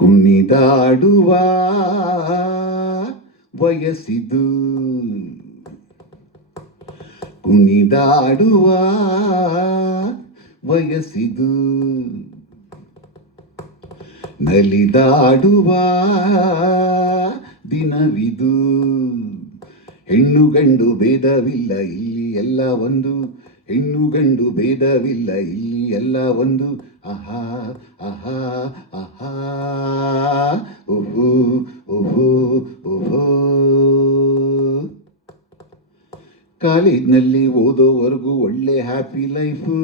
ಕುಣಿದಾಡುವ ವಯಸ್ಸಿದು, ಕುಣಿದಾಡುವ ವಯಸ್ಸಿದು, ನಲಿದಾಡುವ ದಿನವಿದು. ಹೆಣ್ಣು ಗಂಡು ಭೇದವಿಲ್ಲ ಇಲ್ಲಿ ಎಲ್ಲ ಒಂದು, ಹೆಣ್ಣು ಗಂಡು ಭೇದವಿಲ್ಲ ಇಲ್ಲಿ ಎಲ್ಲ ಒಂದು. ಆಹಾ ಆಹಾ ಆಹಾ, ಓಹೋ ಓಹೋ ಓಹೋ. ಕಾಲೇಜ್ನಲ್ಲಿ ಓದೋವರೆಗೂ ಒಳ್ಳೆ ಹ್ಯಾಪಿ ಲೈಫು,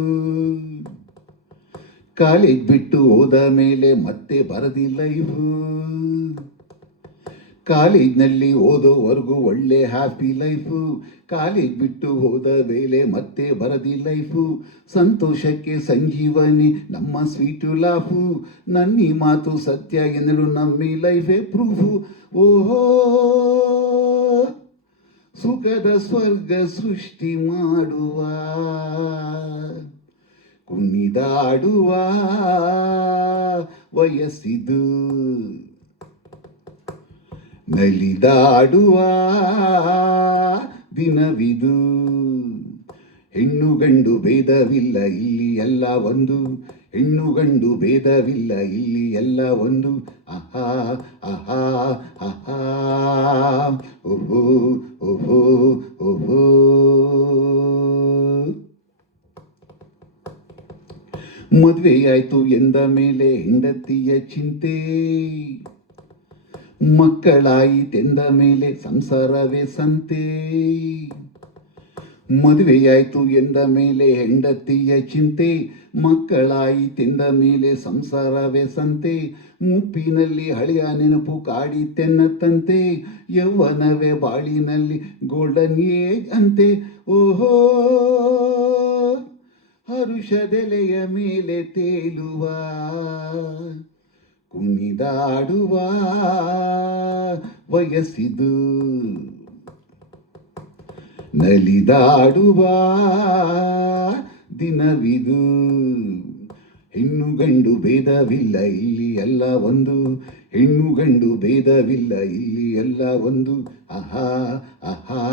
ಕಾಲೇಜ್ ಬಿಟ್ಟು ಹೋದ ಮೇಲೆ ಮತ್ತೆ ಬರದಿ ಲೈಫು. ಕಾಲೇಜ್ನಲ್ಲಿ ಓದೋವರೆಗೂ ಒಳ್ಳೆ ಹ್ಯಾಪಿ ಲೈಫು, ಕಾಲೇಜ್ ಬಿಟ್ಟು ಹೋದ ಮೇಲೆ ಮತ್ತೆ ಬರದಿ ಲೈಫು. ಸಂತೋಷಕ್ಕೆ ಸಂಜೀವನಿ ನಮ್ಮ ಸ್ವೀಟು ಲಾಫು, ನನ್ನಿ ಮಾತು ಸತ್ಯ ಎನ್ನಲು ನಮ್ಮಿ ಲೈಫೇ ಪ್ರೂಫು. ಓಹೋ, ಸುಖದ ಸ್ವರ್ಗ ಸೃಷ್ಟಿ ಮಾಡುವ, ಕುಣಿದಾಡುವ ವಯಸ್ಸಿದು, ನಲಿದಾಡುವ ದಿನವಿದು. ಹೆಣ್ಣು ಗಂಡು ಭೇದವಿಲ್ಲ ಇಲ್ಲಿ ಎಲ್ಲ ಒಂದು, ಹೆಣ್ಣು ಗಂಡು ಭೇದವಿಲ್ಲ ಇಲ್ಲಿ ಎಲ್ಲ ಒಂದು. ಆಹಾ ಆಹಾ ಆಹಾ, ಓಹೋ ಓಹೋ ಓಹೋ. ಮದುವೆಯಾಯ್ತು ಎಂದ ಮೇಲೆ ಹೆಂಡತಿಯ ಚಿಂತೆ, ಮಕ್ಕಳಾಯಿತೆಂದ ಮೇಲೆ ಸಂಸಾರವೇ ಸಂತೆ. ಮದುವೆಯಾಯ್ತು ಎಂದ ಮೇಲೆ ಹೆಂಡತಿಯ ಚಿಂತೆ, ಮಕ್ಕಳಾಯಿತೆಂದ ಮೇಲೆ ಸಂಸಾರವೇ ಸಂತೆ. ಮುಪ್ಪಿನಲ್ಲಿ ಹಳೆಯ ನೆನಪು ಕಾಡಿತೆನ್ನತ್ತಂತೆ, ಯೌವನವೇ ಬಾಳಿನಲ್ಲಿ ಗೋಲ್ಡನ್ ಏಜ್ ಅಂತೆ. ಓಹೋ, ಹರುಷದೆಲೆಯ ಮೇಲೆ ತೇಲುವ, ಕುಣಿದಾಡುವ ವಯಸ್ಸಿದು, ನಲಿದಾಡುವ ದಿನವಿದು. ಹೆಣ್ಣು ಗಂಡು ಭೇದವಿಲ್ಲ ಇಲ್ಲಿ ಎಲ್ಲ ಒಂದು, ಹೆಣ್ಣು ಗಂಡು ಭೇದವಿಲ್ಲ ಇಲ್ಲಿ ಎಲ್ಲ ಒಂದು. ಆಹಾ ಆಹಾ